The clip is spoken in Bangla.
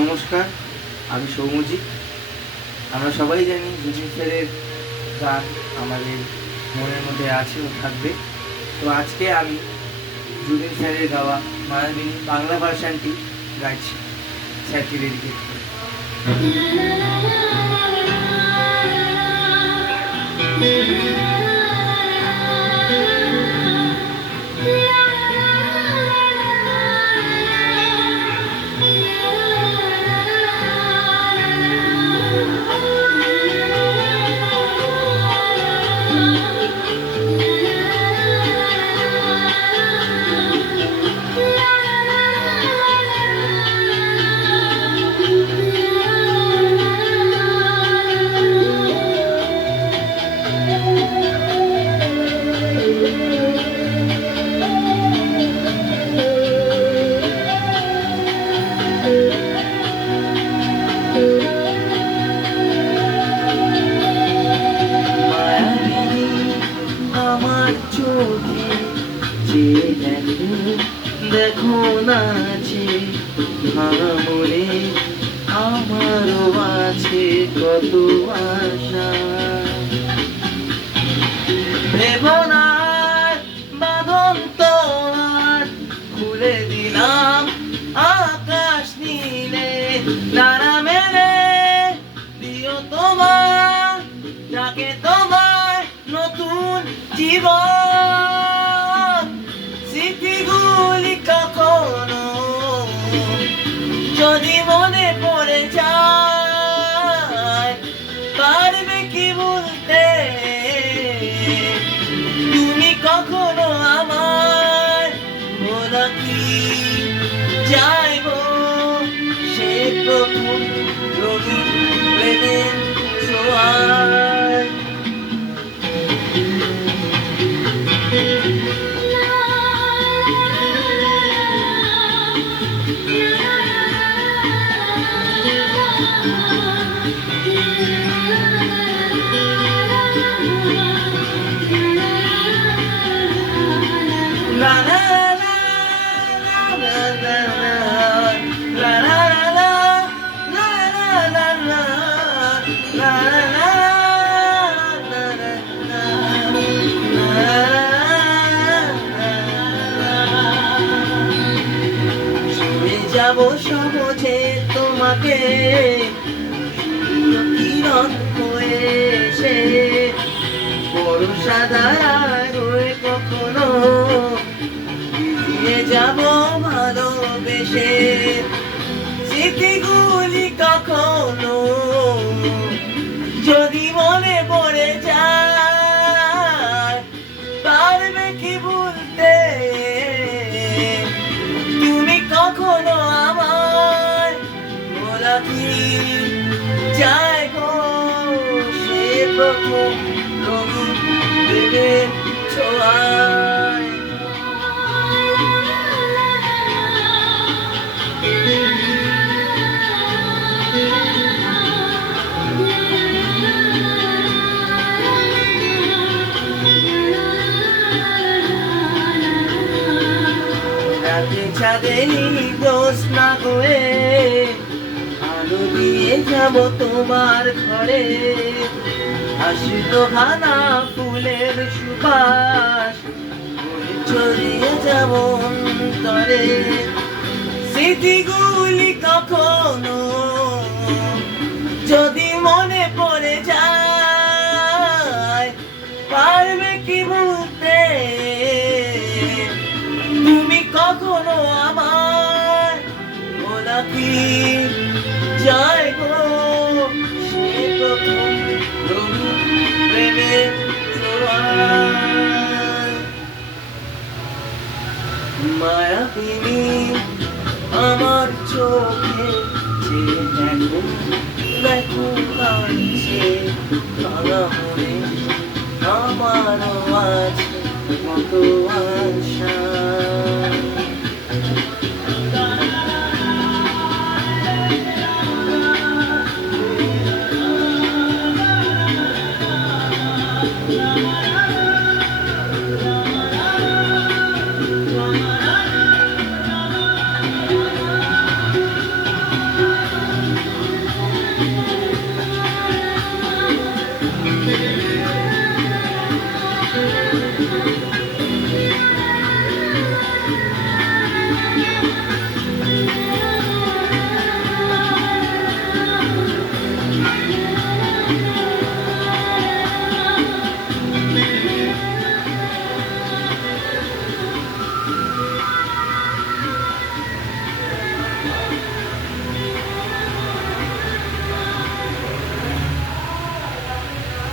নমস্কার, আমি সৌমজিৎ। আমরা সবাই জানি জুজি স্যারের গান আমাদের মনের মধ্যে আছে ও থাকবে। তো আজকে আমি জুবিন স্যারের গাওয়া মায়াবিনী বাংলা ভার্সানটি গাইছি। স্যারকে ডেডিকেট করে। দেখো নাচে ভাঙা মনে আমারও আছে কত আশা। ভেবনার খুলে দিলাম আকাশ তোমার ডাকে তোমার নতুন জীবন। boşa থাকে। কিরণ হয়ে সে বড় সাদা হয়ে কখনো যাব ভালোবেসে। স্মৃতিগুলি কখনো যদি মনে পড়ে যায় প্রথম রবি প্রেমের ছোঁয়ায় দোষ না হয়ে আলো দিয়ে যাব তোমার ঘরে। আসিল ভানা ফুলের সুবাস চলিয়ে যাব অন্তরে স্মৃতিগুলি কখনো যদি মনে পড়ে যায়, পারবে কি বলতে তুমি কখনো আমার বলা কি যায় গো? মায়াবিনী আমার চোখে যে দেখো দেখো কাছে ভাঙা মনে আমারও আছে মতো আশা